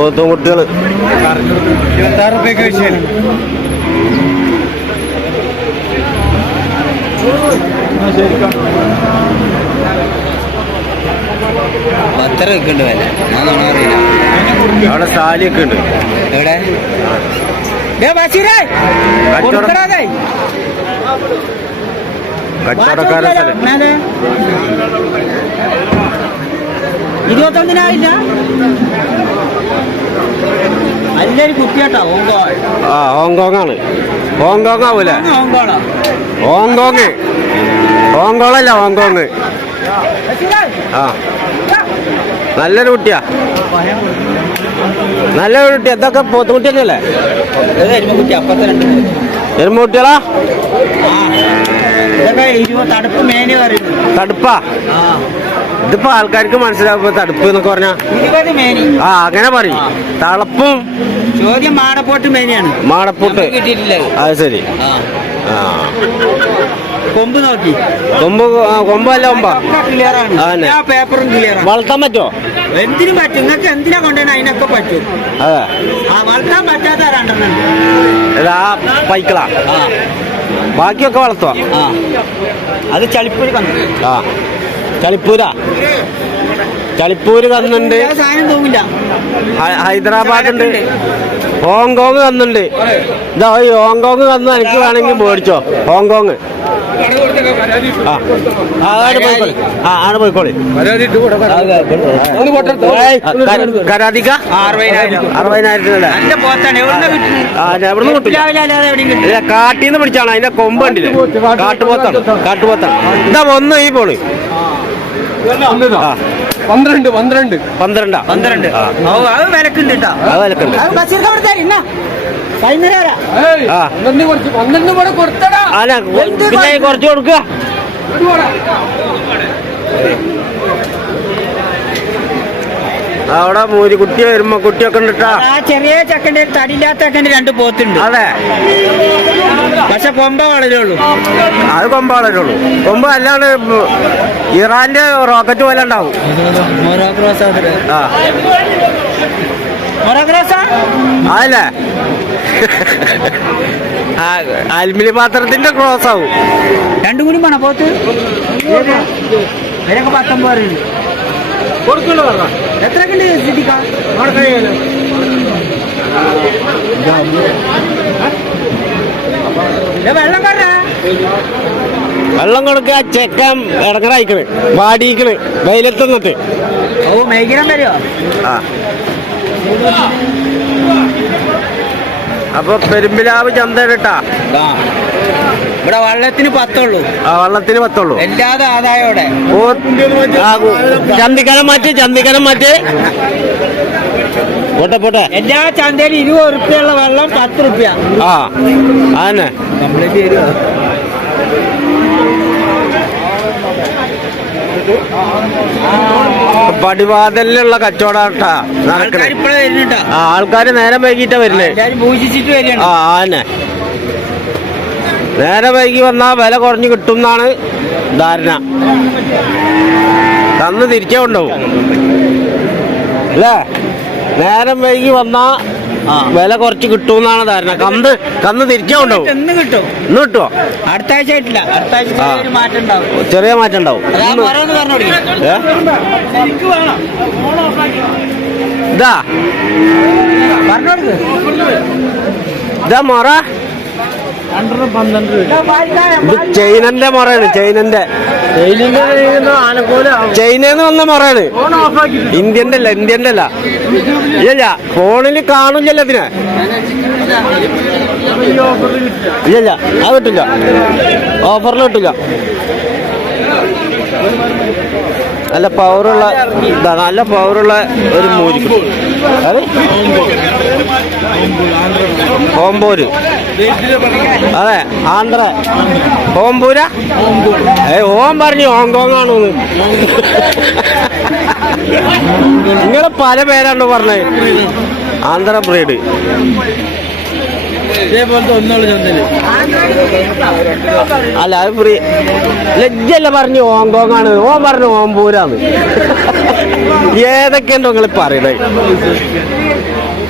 പോത്തും കുട്ടികൾ ഇരുപത്താറ് റുപ്യക്ക് വെച്ചാൽ പത്തര വെക്കുന്നുണ്ട് വില. ഞാൻ നോണ അറിയില്ല. അവിടെ സാലിയൊക്കെ ഉണ്ട്. എവിടെ? കച്ചവടക്കാരൻ സ്ഥലം. ഇരുപത്തൊന്നിനായില്ല? നല്ലൊരു കുട്ടിയാട്ടാ ഹോങ്കോങ്. ആ ഹോങ്കോങ് ആണ് ഹോങ്കോങ് ആവൂല ഓങ്കോളോ ഹോങ്കോങ്. അല്ല ഹോങ്കോങ്. ആ. നല്ലൊരു കുട്ടിയാ. നല്ലൊരു കുട്ടി. എന്തൊക്കെ പോത്തുകുട്ടി എരുമ കുട്ടി അപ്പത്തെ രണ്ട് എരുമ കുട്ടികളാ തടുപ്പ് ഇതിപ്പോ ആൾക്കാർക്ക് മനസ്സിലാവുമ്പോ തടുപ്പ് എന്നൊക്കെ പറഞ്ഞാ. ആ അങ്ങനെ പറയും. തളപ്പും ചോദ്യം മാടപ്പോട്ട് മേനിയാണ്. മാടപ്പൂട്ട്. അത് ശരി. ആ. കൊമ്പ് നോക്കി. കൊമ്പ് കൊമ്പല്ല കൊമ്പാ. ക്ലിയർ ആണ്. പേപ്പറും ക്ലിയർ ആണ്. വളർത്താൻ പറ്റുമോ എന്തിനും പറ്റും. നിങ്ങൾക്ക് എന്തിനാ കൊണ്ടുവരണം അതിനൊക്കെ പറ്റും. അതെ. ആ വളർത്താൻ പറ്റാത്ത രണ്ടെണ്ണം. പൈക്കളാ. ബാക്കിയൊക്കെ വളർത്തുക ആ. അത് ചളിപ്പൂര് കണ്ടു ആ. ചളിപ്പൂരാ? ചളിപ്പൂര് കന്നുണ്ട്. ഹൈദരാബാദ് ഉണ്ട് ഹോങ്കോങ് തന്നുണ്ട്. ഇതാ ഈ ഹോങ്കോങ് തന്ന എനിക്ക് വേണമെങ്കിൽ മേടിച്ചോ ഹോങ്കോങ്. ആ. ആടെ പോയിക്കോളി. ആ ആടെ പോയിക്കോളി. കരാതിക്ക? അറുപതിനായിരത്തിനല്ലേ? കിട്ടില്ല? കാട്ടീന്ന്? പിടിച്ചാണ്. അതിന്റെ കൊമ്പ് കണ്ടില്ലേ? കാട്ടുപോത്താണ് കാട്ടുപോത്താണ് ഇതാ ഒന്ന് ഈ പോളി. ആ. പന്ത്രണ്ട് പന്ത്രണ്ട്. പന്ത്രണ്ടാ? പന്ത്രണ്ട്. അത് വിലക്കുണ്ട് കേട്ടോ അത് വിലക്കുണ്ട്. പന്ത്രണ്ട് കുറച്ച് പന്ത്രണ്ട് കൂടെ കൊടുത്തടാ. അല്ല പിന്നെ കുറച്ച് കൊടുക്കുക. അവിടെ മൂരിക്കുട്ടി വരുമ്പോ കുട്ടിയൊക്കെ ഉണ്ടിട്ടാ. ആ ചെറിയ ചക്കന്റെ തടിയില്ലാത്ത ചെക്കന്റെ രണ്ട് പോത്തുണ്ട്. അതെ. പക്ഷെ കൊമ്പ വളരുള്ളൂ അത് കൊമ്പ വളരുള്ളൂ കൊമ്പ് അല്ലാണ്ട് ഇറാന്റെ റോക്കറ്റ് പോലെ ഉണ്ടാവും. ആ. അതല്ലേ? അൽമിലി അൽമിനി പാത്രത്തിന്റെ ക്രോസ് ആവും. രണ്ടും കൂടി വേണം പോത്ത്? അതിനൊക്കെ പത്തൊമ്പത് രൂപ കണ്ട് സിദ്ദിഖ ഇത് വെള്ളം കറ വെള്ളം കൊടുക്കുക ചെക്കൻ ഇടങ്ങറായിക്കണ് വാടിയിക്കണ് വെയിലത്ത് നിന്നിട്ട്. ഓ മേഖല വരുമോ ആ. അപ്പൊ പെരുമ്പിലാവ് ചന്തയിട്ടാ ഇവിടെ വള്ളത്തിന് പത്തുള്ളൂ. ആ വള്ളത്തിന് പത്തുള്ളൂ. എല്ലാതെ ആദായോടെ ചന്തിക്കലം മാറ്റി ചന്തിക്കലം മാറ്റി. പോട്ടെ പോട്ടെ. എല്ലാ ചന്തയിലും ഇരുപത് ഉറുപ്പ്യുള്ള വെള്ളം പത്ത് ഉറുപ്പ്യ ആ അതന്നെ. കംപ്ലീറ്റ് തരുമോ പടിവാതലിലുള്ള കച്ചവടാട്ടാ നടക്കണേ. ആൾക്കാർ ഇപ്പോഴേ വരുന്നുണ്ടോ. ആ ആൾക്കാര് നേരം വൈകിട്ടാ വരുന്നേ. ആ അതന്നെ നേരെ വൈകി വന്നാ വില കുറഞ്ഞു കിട്ടും എന്നാണ് ധാരണ. തന്ന് തിരിച്ചേ ഉണ്ടാവും അല്ലേ? നേരം വൈകി വന്നാ. വില കുറച്ച് കിട്ടുമെന്നാണ് ധാരണ. കന്ന് കന്ന് തിരിച്ചോ കിട്ടും. ഇന്ന് കിട്ടുമോ അടുത്ത ആഴ്ച ആയിട്ടില്ല. അടുത്ത ആഴ്ച ആ. ചെറിയൊരു മാറ്റം ഉണ്ടാവും. ചെറിയ മാറ്റം ഉണ്ടാവും. അതാ ഇന്ന് ഓരോന്ന് പറഞ്ഞു കൊടുക്കും. ഏ? ഇതാ. പറഞ്ഞു കൊടുക്ക്. ഇതാ മൊറ. ഇത് ചൈനന്റെ മുറയാണ് ചൈനന്റെ ചൈനന്ന് വന്ന മുറയാണ് ഇന്ത്യന്റെ അല്ല ഇന്ത്യന്റെ അല്ല. ഇല്ല ഫോണിൽ കാണില്ലല്ലോ അതിനെ ഇല്ല അത് കിട്ടില്ല. ഓഫറിൽ കിട്ടില്ല. നല്ല പവറുള്ള നല്ല പവറുള്ള ഒരു മൂരിക്കും അതെ ഓമ്പോര് അതെ ആന്ധ്ര. ഓംപൂര? ഏ ഓം പറഞ്ഞു ഹോങ്കോങ് ആണ് നിങ്ങൾ പല പേരാണ് പറഞ്ഞത് ആന്ധ്ര ബ്രീഡ്. ഇതേപോലത്തെ ഒന്നുള്ളൂ ചന്തൽ അല്ല അത് ഫ്രീ. ലജ്ജല്ല പറഞ്ഞു ഹോങ്കോങ് ആണ് ഓൻ പറഞ്ഞു ഓംപൂരാന്ന്. ഏതൊക്കെയുണ്ടോ നിങ്ങൾ പറയണേ.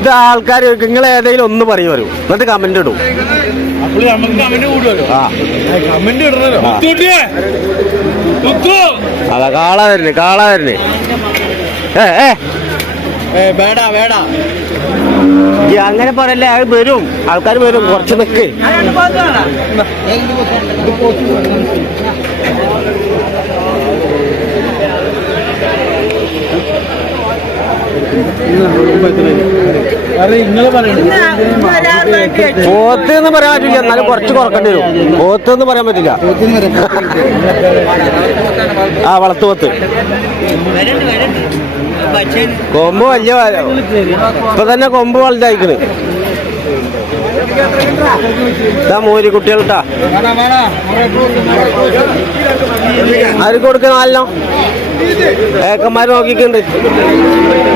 ഇത് ആൾക്കാർ നിങ്ങൾ ഏതെങ്കിലും ഒന്ന് പറയും വരും. എന്നിട്ട് കമന്റ് ഇടും. അതാ കാള വരുന്നേ കാള വരുന്നേ. ഏ ഏ. വേടാ വേടാ. അങ്ങനെ പറയല്ലേ അത് വരും. ആൾക്കാർ വരും കുറച്ച് നിക്ക് അതെ നിങ്ങൾ പറയണേ പോത്ത് എന്ന് പറയാൻ പറ്റില്ല. എന്നാലും കുറച്ച് കുറക്കേണ്ടി വരും. പോത്ത് എന്ന് പറയാൻ പറ്റില്ല. ആ വളർത്തു പോത്ത്. കൊമ്പ് വലിയ ഇപ്പൊ തന്നെ കൊമ്പ് വലുതായിക്കണ്. ഇതാ മോരി കുട്ടികൾട്ടാ ആര് കൊടുക്കുന്ന നാലെണ്ണം ഏക്കന്മാര് നോക്കിക്കുണ്ട്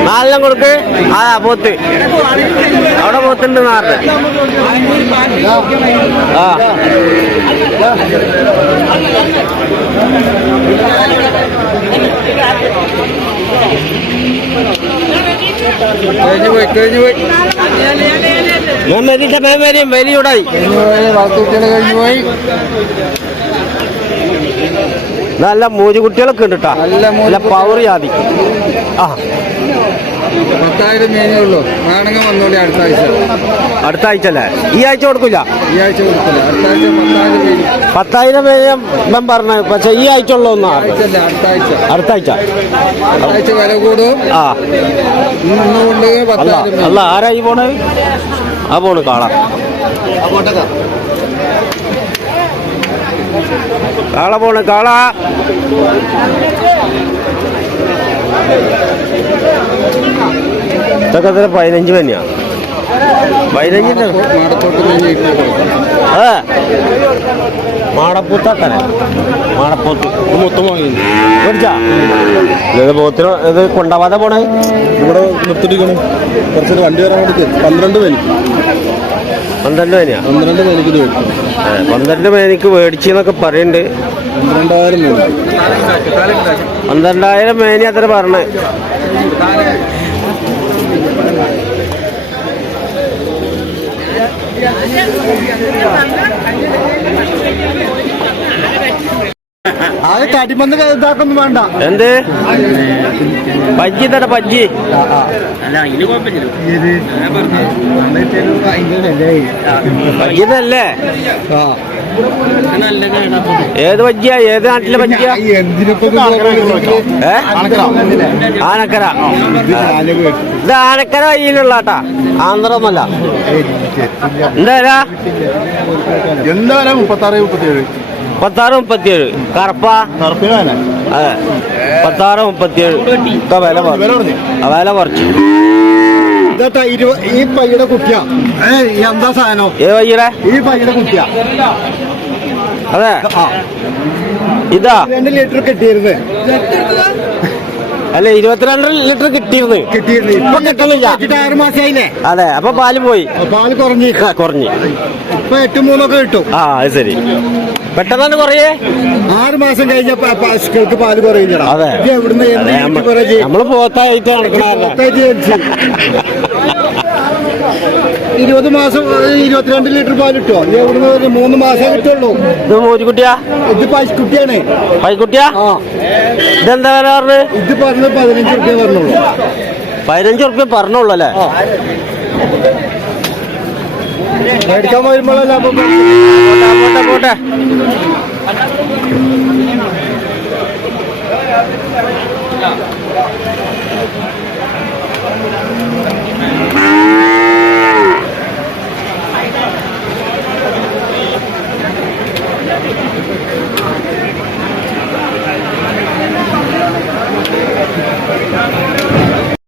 നാലെണ്ണം കൊടുക്ക്. ആ പോത്ത്. അവിടെ പോത്തുണ്ട് നാറിന് ആ. കഴിഞ്ഞു പോയി കഴിഞ്ഞു പോയി. ഞാൻ വരിട്ട ഞാൻ വരും. വലിയൂടായി കഴിഞ്ഞു പോയി കഴിഞ്ഞു പോയി. നല്ല മൂജ് കുട്ടികളൊക്കെ ഉണ്ട് കേട്ടോ നല്ല പവർ ജാതി. ആ. പത്തായിരം മേനേ ഉള്ളൂ. വേണമെങ്കിൽ വന്നോളി അടുത്ത ആഴ്ച. അടുത്ത ആഴ്ച അല്ലേ? ഈ ആഴ്ച കൊടുക്കില്ല ഈ ആഴ്ച കൊടുക്കില്ല അടുത്ത ആഴ്ച പത്തായിരം മേനി പത്തായിരം ഞാൻ പറഞ്ഞു പക്ഷെ ഈ ആഴ്ച ഉള്ള ഒന്നാ അടുത്ത ആഴ്ച വില കൂടും. ആ. അല്ല ആരായി പോണ് ആ പോണ് കാള കാള പോണ് കാള. ഇതൊക്കെ പതിനഞ്ച് തന്നെയാ പതിനഞ്ചിന്റെ മാടക്കോട്ട് മേനി ഇട്ട് കൊടുക്കാം. അതെ. മാടപ്പൂത്താക്കനെ. മാടപ്പൂത്ത്. മൊത്തം വാങ്ങി മേടിച്ചാ? ഇത് പോത്തിന് ഇത് കൊണ്ടാവാതെ പോണേ? ഇവിടെ നിർത്തിട്ടിരിക്കണേ കുറച്ചൊരു വണ്ടി വരാൻ വേണ്ടി പന്ത്രണ്ട് പേനിക്ക് പന്ത്രണ്ട് പേനെയാ പന്ത്രണ്ട് പേനിക്ക് ഇത് മേടിക്കും പന്ത്രണ്ട് മേനിക്ക് മേടിച്ചെന്നൊക്കെ പറയുന്നുണ്ട് പന്ത്രണ്ടായിരം മേനി അത്ര പറഞ്ഞേ. അത് തടിമന്ന് ഇതാക്കൊന്നും വേണ്ട. എന്ത്? പജ്ജി. തട പജ്ജി പജ്ജി തല്ലേ ഏത്? പജ്ജിയാ? ഏത് നാട്ടിലെ പജ്ജിയാ? ആനക്കര ഇത് ആനക്കര വഴിയിലുള്ള കേട്ടാ ആന്ധ്രൊന്നല്ല എന്താ എന്താ വില മുപ്പത്താറ് മുപ്പത്തിയേഴ് പത്താറ് മുപ്പത്തിയേഴ്. കറപ്പ? അതെ പത്താറ് മുപ്പത്തിയേഴ്. വില കുറച്ച്. ഈ പയ്യുടെ കുട്ടിയാ. ഏ എന്താ സാധനം? ഏ വയ്യടെ ഈ പയ്യുടെ കുട്ടിയാ. അതെ. ഇതാ. രണ്ട് ലിറ്റർ കിട്ടിയിരുന്നത് അല്ല ഇരുപത്തിരണ്ട് ലിറ്റർ കിട്ടിയിരുന്നു. കിട്ടിയിരുന്നു. ഇപ്പൊ കിട്ടുന്നില്ല. ആറ് മാസമായില്ലേ അതെ അപ്പൊ പാൽ പോയി. പാൽ കുറഞ്ഞു. കുറഞ്ഞു കുറഞ്ഞ്. ഇപ്പൊ എട്ട് മൂന്നൊക്കെ കിട്ടും. ആ അത് ശരി. പെട്ടെന്ന് കുറയേ. ആറ് മാസം കഴിഞ്ഞപ്പോ പശുക്കൾക്ക് പാൽ കുറയില്ലടാ അതെ. എവിടുന്ന്? നമ്മൾ പോത്തായിട്ട്. ഇരുപത് മാസം ഇരുപത്തിരണ്ട് ലിറ്റർ പാൽ കിട്ടുമോ എവിടുന്ന് മൂന്ന് മാസം കിട്ടുള്ളൂ. ഇത് മോരിക്കുട്ടിയാ ഇത് പശുക്കുട്ടിയാണ്. പൈക്കുട്ടിയാ? ആ. ഇതെന്താ വില പറഞ്ഞത്? ഇത് പറഞ്ഞ പതിനഞ്ച് റുപ്യ പറഞ്ഞോളൂ പതിനഞ്ച് റുപ്യ പറഞ്ഞോളൂ അല്ലേ? മേടിക്കാൻ വരുമ്പോഴല്ല പോട്ടെ പോട്ടെ.